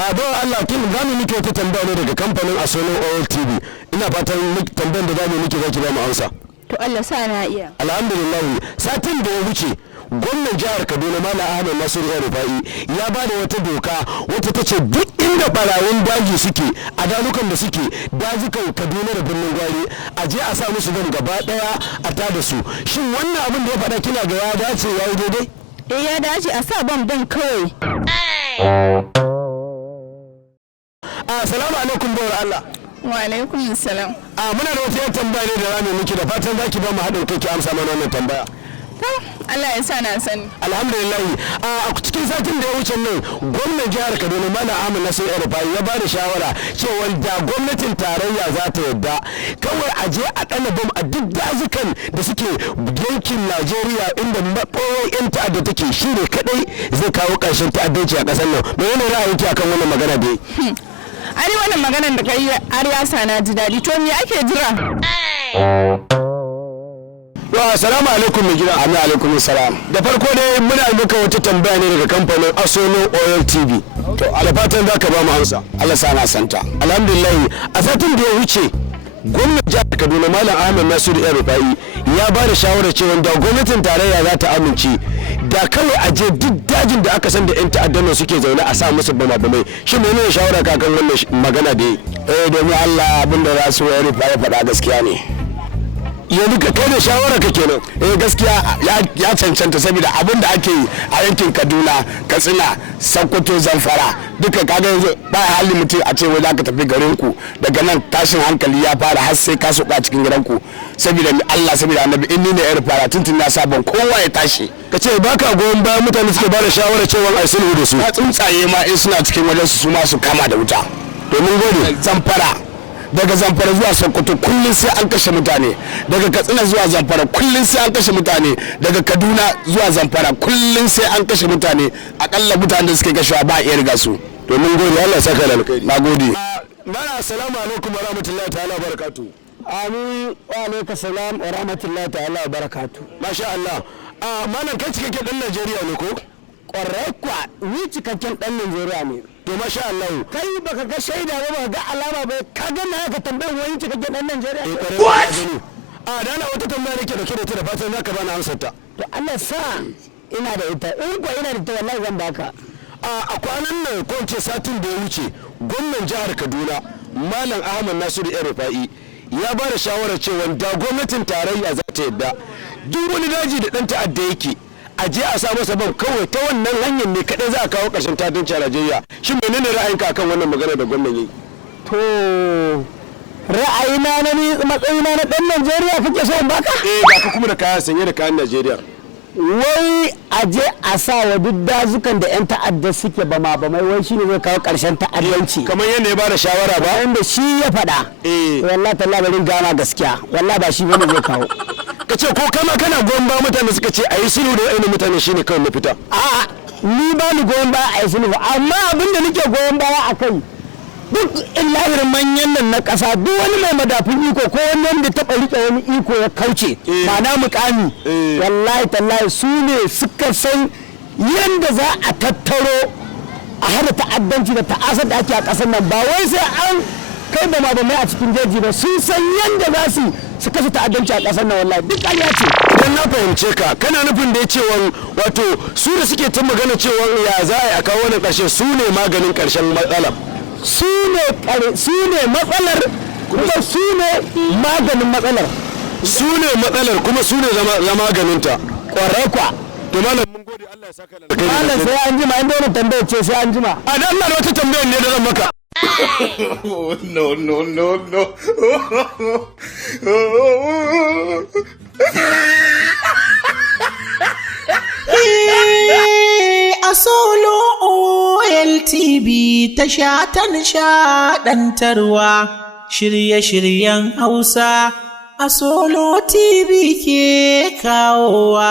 a don Allah kin zamu miki wata tambaya ne daga kamfanin Asolo Oil TV. Ina fatan tambayar da zamu miki zaki ba mu amsa. To Allah sa na iya. Alhamdulillah, satin da ya wuce gwamnan jihar Kaduna Malam Ahmed Nasiru El-Rufai ya ba da wata doka wacce ta ce duk inda barayin daji suke a dalukan da suke dazukan Kaduna da birnin Gwari a je a sa musu zan gaba daya a tada su. Shin wannan abin da ya faɗa kina ga ya dace ya yi daidai? Ya dace a sa bam dan kawai. Assalamu alaikum bawar Allah. Wa alaikum salam. Muna da wata tambaya ne da zamu miki da fatan zaki ba mu haɗin kai ki amsa mana wannan tambaya. Allah ya sa na sani. Alhamdulillah, a cikin satin da ya wuce nan gwamnan jihar Kaduna Malam Ahmed Nasiru El-Rufai ya ba da shawara cewa da gwamnatin tarayya za ta yadda kawai a je a ɗana bam a duk dazukan da suke yankin Najeriya inda maɓoyin 'yan ta'adda take shi ne kaɗai zai kawo ƙarshen ta'addanci a ƙasar nan. Me yana ra'ayinki akan wannan magana dai? Ari wannan maganar da kai har ya sa na ji daɗi, to me ake jira? Assalamu alaikum mai gida. Amin alaikum salam. Da farko dai muna maka wata tambaya ne daga kamfanin Asolo Oil TV. To da fatan za ka ba mu amsa. Allah sa na santa. Alhamdulillah, a satin da ya wuce gwamnan jihar Kaduna Malam Ahmed Nasiru El-Rufai ya ba da shawarar cewa da gwamnatin tarayya za ta amince da kawai a je duk dajin da aka san da 'yan ta'addan suke zaune a sa musu bama-bamai. Shin menene shawara kakan wannan magana da yi? Domin Allah abinda Nasiru El-Rufai ya faɗa gaskiya ne. Yanzu ka kai da shawara ka kenan. Gaskiya ya cancanta saboda abin da ake yi a yankin Kaduna, Katsina, Sokoto, Zamfara duka kaga yanzu ba hali mutum a ce wai za ka tafi garin ku daga nan tashin hankali ya fara har sai ka soka cikin gidan ku saboda Allah saboda Annabi in ni ne yar fara tuntun na sabon kowa ya tashi. Ka ce baka goyon bayan mutane suke ba da shawara cewa ai sulhu da su. Tsuntsaye ma in suna cikin wajen su ma su kama da wuta. Domin gode Zamfara daga Zamfara zuwa Sokoto kullum sai an kashe mutane, daga Katsina zuwa Zamfara kullum sai an kashe mutane, daga Kaduna zuwa Zamfara kullum sai an kashe mutane, akalla mutane da suke kashewa ba iya riga su. Domin gode Allah saka da alkhairi. Nagode. Mala assalamu alaikum wa rahmatullahi ta'ala wa barakatuh. Amin wa alaikum salam wa rahmatullahi ta'ala wa barakatuh. Masha Allah. Malam kai cikakken dan Najeriya ne ko? Kwarai kwa ni cikakken dan Najeriya ne. To masha Allah. Kai baka ga shaida ba baka ga alama ba ka ga na ka tambayar wani cikakken dan Najeriya. What? Dana wata tambaya nake da kida da fatan zaka bani amsar ta. To Allah sa ina da ita in ko ina da ita wallahi zan baka. A kwanan nan ko ce satin da ya wuce gwamnan jihar Kaduna Malam Ahmed Nasiru El-Rufai ya ba da shawarar cewa da gwamnatin tarayya za ta yadda duk wani daji da dan ta'adda yake a je a sa masa ban kawai ta wannan hanyar ne kadai za a kawo ƙarshen ta'addanci a Najeriya. Shin menene ra'ayinka akan wannan magana da gwamnan yayi? To ra'ayina na ni matsayina na dan Najeriya kake so in baka? Ga ka kuma da kaya sanye da kayan Najeriya. Wai a je a sa wa duk dazukan da 'yan ta'adda suke bama wai shine zai kawo ƙarshen ta'addanci. Kamar yadda ya ba da shawara ba? Wanda shi ya faɗa. Wallahi tallahi bari gana gaskiya. Wallahi ba shi bane zai kawo. Ka ce ko kama kana goyon ba mutane suka ce a yi sulhu da wa'in mutane shine kawai mafita? A'a ni ba ni goyon baya a yi sulhu amma abinda nake goyon baya a kai duk illahirin manyan nan na ƙasa duk wani mai madafin iko ko wani wanda taɓa riƙe wani iko ya kauce ma'ana mukami wallahi tallahi su ne suka san yadda za a tattaro a hada ta'addanci da ta'asar da ake a ƙasar nan ba wai sai an kai da mai a cikin jeji ba sun san yadda za su kashe ta'addanci a ƙasar nan wallahi duk ƙarya ce. Idan na fahimce ka kana nufin da ya cewa wato su da suke ta magana cewa ya za a kawo wani ƙarshe su ne maganin ƙarshen matsalar. Su ne matsalar kuma su ne maganin matsalar. Su ne matsalar kuma su ne maganinta. Ƙwarai kwa. To malam mun gode Allah ya saka da kai. Malam sai an jima inda wani tambayar ce sai an jima. A dan Allah wata tambayar ne da zan maka. No. Asolo Oil TV tasha ta nishaɗantarwa shirye-shiryen Hausa Asolo TV ke kawowa.